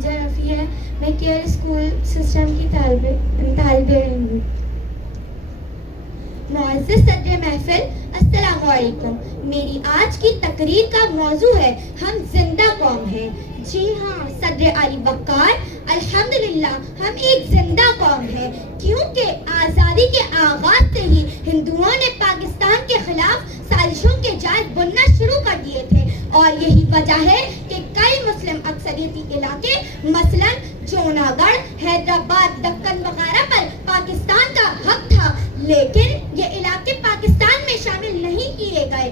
خدیجہ رفیع ہے. میں care school system کی طالب علم ہوں. معزز صدر محفل السلام علیکم. میری آج کی تقریر کا موضوع ہے ہم زندہ قوم ہیں. جی ہاں صدر علی وقار، الحمدللہ ہم ایک زندہ قوم ہیں، کیونکہ آزادی کے آغاز سے ہی ہندوؤں نے پاکستان کے خلاف سازشوں کے جال بننا شروع کر دیے تھے، اور یہی وجہ ہے کہ کئی مسلم اکثریتی علاقے مثلاً جوناگڑھ، حیدرآباد، دکن وغیرہ پر پاکستان کا حق تھا، لیکن یہ علاقے پاکستان میں شامل نہیں کیے گئے.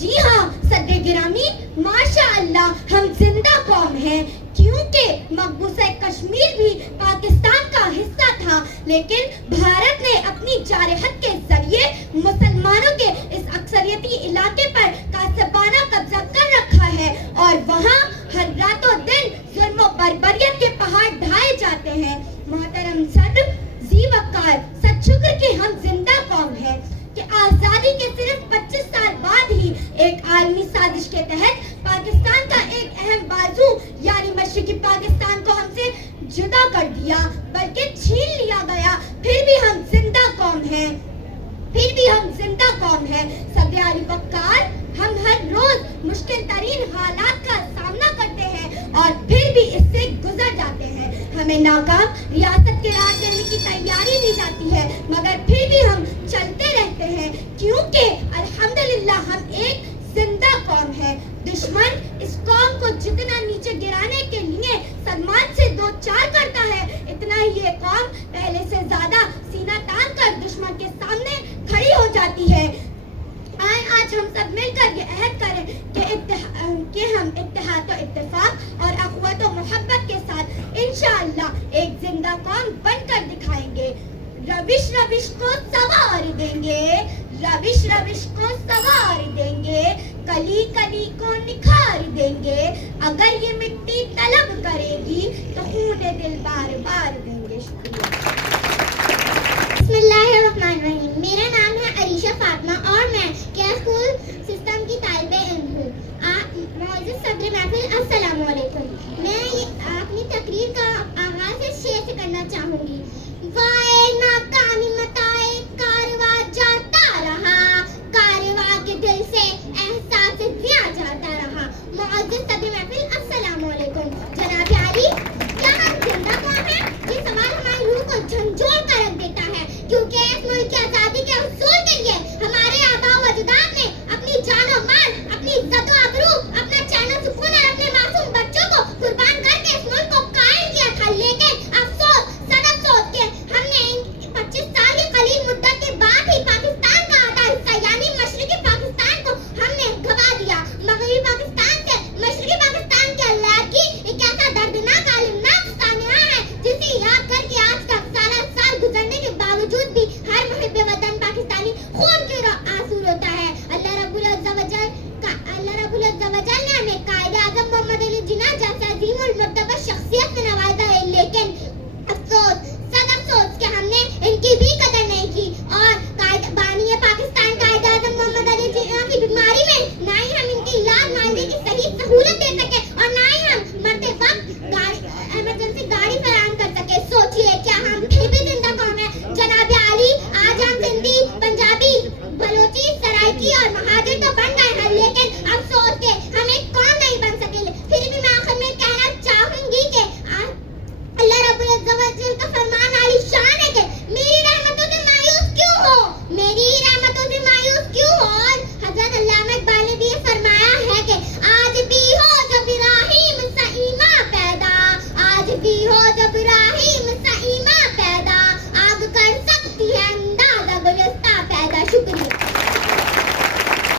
جی ہاں صدر گرامی، ماشاء اللہ ہم زندہ قوم ہیں، کیونکہ مقبوضہ کشمیر بھی پاکستان کا حصہ تھا، لیکن بھارت نے اپنی جارحیت کے ذریعے مسلمانوں کے اس اکثریتی علاقے پر غصبانہ قبضہ کر رکھا ہے، اور وہاں ہر رات و دن ظلم و بربریت کے پہاڑ ڈھائے جاتے ہیں. محترم صدر ذی وقار، سچ شکر کہ ہم زندہ قوم ہیں کہ آزادی کے صرف 25 سال بعد ہی ایک عالمی سازش کے تحت پاکستان کا ایک اہم بازو یعنی مشرقی پاکستان کو ہم سے جدا کر دیا، بلکہ چھین لیا گیا. پھر بھی ہم زندہ قوم ہیں، صدر علی وقار، ہم ہر روز مشکل ترین حالات کا سامنا کرتے ہیں اور پھر بھی اس سے گزر جاتے ہیں. ہمیں ناکام ریاست کے راج دینے کی تیاری دی جاتی ہے، مگر پھر بھی ہم چلتے رہتے ہیں، کیونکہ الحمدللہ ہم ایک زندہ قوم ہے. دشمن اس قوم کو جتنا نیچے گرانے کے لیے صدمات سے دو چار کرتا ہے، اتنا ہی یہ قوم پہلے سے زیادہ سینہ تان کر دشمن کے سامنے کھڑی ہو جاتی ہے. آج ہم سب مل کر یہ عہد کریں کہ ہم اتحاد و اتفاق اور اخوت و محبت کے ساتھ انشاءاللہ ایک زندہ قوم بن کر دکھائیں گے. روش کو سوار دیں گے، کلی کلی کو نکھار دیں گے. اگر یہ مٹی طلب کرے گی تو خون دل بار بار دیں گے. شکریہ. بسم اللہ الرحمن الرحیم. میرا نام ہے عریشہ فاطمہ اور میں